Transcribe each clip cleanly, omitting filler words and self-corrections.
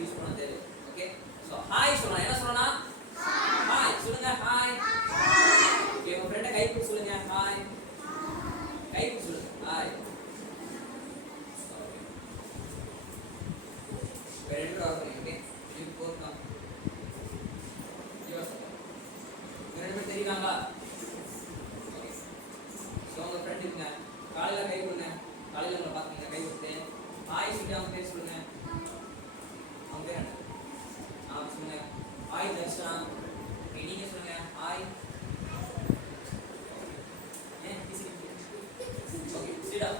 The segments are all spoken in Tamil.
யூஸ் பண்ண தெரியும். ஓகே சோ ஹாய் சொல்லலாம். என்ன சொல்லலாம்? ஹாய் சொல்லுங்க. ஹாய். ஓகே உங்க ஃப்ரெண்ட கை பிடிச்சு சொல்லுங்க. ஹாய். கை பிடிச்சு சொல்லுங்க. ஹாய். வேற என்ன ஆகுது? ஓகே இது போறோம். யோஸ் ரெண்டு பேர் தெரியுங்களா? ஓகே சோ உங்க ஃப்ரெண்ட் இருங்க. காலையில கை கொடுங்க. காலையில உங்களை பாத்தீங்க கை கொடுத்து ஹாய் சொல்லி அவங்க பேர் சொல்லுங்க. அவங்க பேர் என்ன? சொல்லுங்க. ஹாய் தர்ஷனா. நீங்க சொல்லுங்க. ஹாய். ஓகே சிடா.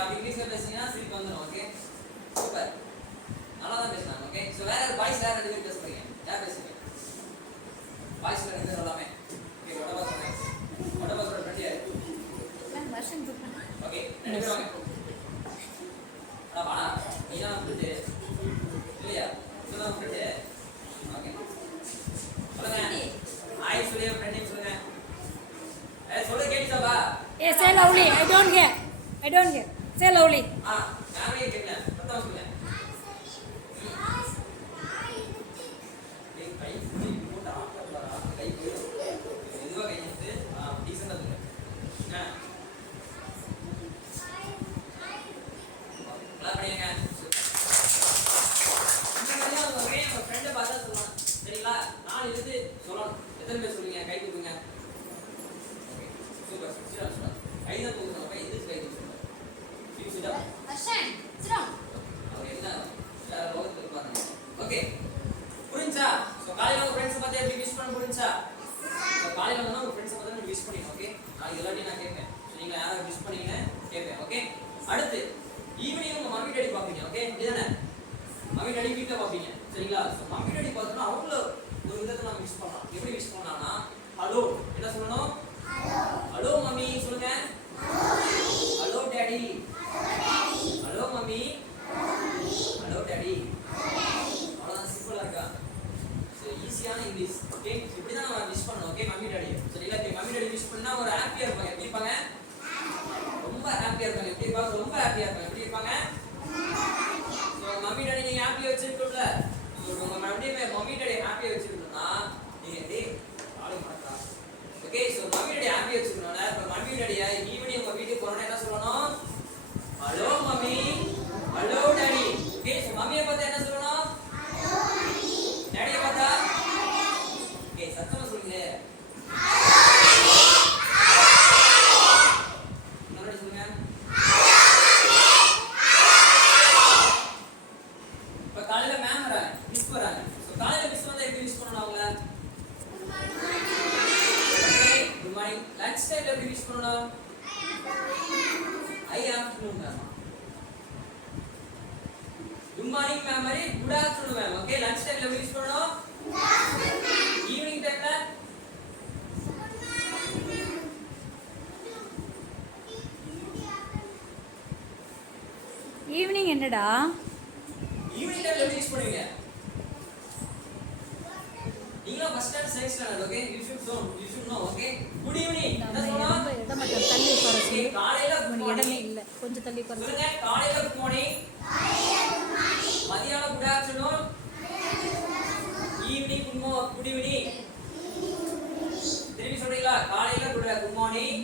आप इंग्लिश में பேசுறீங்கன்னா சிரிப்பு வந்துரும். Okay super. நல்லா தான் பேசுறாங்க. ஓகே சோ வேற பாய்ஸ் வேற ரெண்டு பேர் பேச போறீங்க. யார் பேசுறீங்க? பாய்ஸ் ரெண்டு பேர் எல்லாமே. ஓகே வடவா சொல்லுங்க. வடவா சொல்ற ஃப்ரெண்ட் யாரு? நான் வருஷம் கூப்பிடுறேன். ஓகே ரெண்டு பேர் வாங்க. அட வாடா. நீதான் ஃப்ரெண்ட். இல்லையா? இதுதான் ஃப்ரெண்ட். ஓகே சொல்லுங்க. ஹாய் சொல்லுங்க. ஃப்ரெண்ட் நேம் சொல்லுங்க. சொல்ல கேட்சாபா? Yes, say lovely. I don't hear. Say lovely. நானே கேட்கல. சத்தமா சொல்லுங்க. கை புடி போட்டு ஆட்டறடா. கை போடு. எதுவா கை எடுத்து டீசன்ட்டா சொல்லுங்க. கிளாப் பண்ணுங்க. இந்த மாதிரியா உங்க ஃப்ரெண்ட பார்த்தா சொல்லணும். சரிங்களா? நாலு எழுத்து சொல்லணும். எத்தனை பேர் சொல்றீங்க? கை தூக்குங்க. Okay super. சிரா. கை தான் தூக்குங்க. கை எந்திரிச்சு கை தூக்குங்க. சிடா. அஷன் சிரா. ஓகே என்ன? லோகத்துல பாருங்க. ஓகே புரிஞ்சா? சோ காலையில உங்க ஃப்ரெண்ட்ஸ் பார்த்து எப்படி விஷ் பண்ண புரிஞ்சா? சோ காலையில வந்து உங்க ஃப்ரெண்ட்ஸ் பார்த்து விஷ் பண்ணீங்க. ஓகே நான் எல்லாத்தையும் நான் கேட்பேன். நீங்க யாரை விஷ் பண்ணீங்க கேட்பேன். ஓகே அடுத்து ஈவினிங் உங்க மம்மி டாடி பாப்பீங்க. ஓகே இதுதானே? மம்மி டாடி வீட்ல பாப்பீங்க. சரிங்களா? சோ மம்மி டாடி பார்த்தா அவங்கள ஒரு விதத்துல நம்ம விஷ் பண்ணலாம். எப்படி விஷ் பண்ணலாம்னா ஹலோ என்ன சொல்லணும்? ஹலோ மம்மி சொல்லுங்க. Hello daddy. Hello mummy. Hello daddy. அவ்வளவுதான் சிம்பிளா இருக்கா? சோ ஈஸியான இங்கிலீஷ். ஓகே இப்படி தான் நம்ம விஷ் பண்ணணும். Okay mummy daddy. சரிங்களா? மம்மி டாடி விஷ் பண்ணா ஒரு ஹாப்பியா இருப்பாங்க. எப்படி இருப்பாங்க? ரொம்ப ஹாப்பியா இருப்பாங்க. எப்படி இருப்பாங்க? ரொம்ப ஹாப்பியா இருப்பாங்க. எப்படி இருப்பாங்க? சோ மம்மி டாடி நீங்க ஹாப்பியா வச்சிருக்கீங்களா? சோ உங்க மம்மி டாடி ஹாப்பியா வச்சிருக்கணும்னா நீங்க டேய் ஆளு மாட்டா. ஓகே சோ மம்மி டாடி ஹாப்பியா வச்சிருக்கணும்னா இப்ப மம்மி டாடியா ஈவினிங் உங்க வீட்டுக்கு போறோம்னா என்ன சொல்லணும்? Hello mummy. Hello daddy. Okay so மம்மியை பார்த்தா என்ன சொல்லணும்? Hello mummy. டாடியை பார்த்தா ஓகே சத்தமா சொல்லுங்க. இன்னொரு சொல்லுங்க. இப்ப காலையில மேம் வராங்க. மிஸ் வராங்க. சோ காலையில மிஸ் வந்தா எப்படி விஷ் பண்ணணும் அவங்கள? Good morning. லஞ்ச் டைம்ல எப்படி விஷ் பண்ணணும்? I afternoon ma'am. Good morning ma'am மாதிரி good afternoon ma'am. Okay lunch டைம்ல எப்படி விஷ் பண்ணணும்? ஈவினிங் டைம்ல ஈவினிங் என்னடா? ஈவினிங் டைம்ல எப்படி விஷ் பண்ணுவீங்க? நீங்க first time science standard. Okay you should know. Okay good evening என்ன சொல்லணும்? இடம் மட்டும் தள்ளி உட்கார சொல்லு. காலையில இடமே இல்ல கொஞ்சம் தள்ளி உட்கார சொல்லுங்க. காலையில குட் மார்னிங். மதியானம் good afternoon. Evening good evening. திரும்பி சொல்றீங்களா? காலையில குட் மார்னிங்.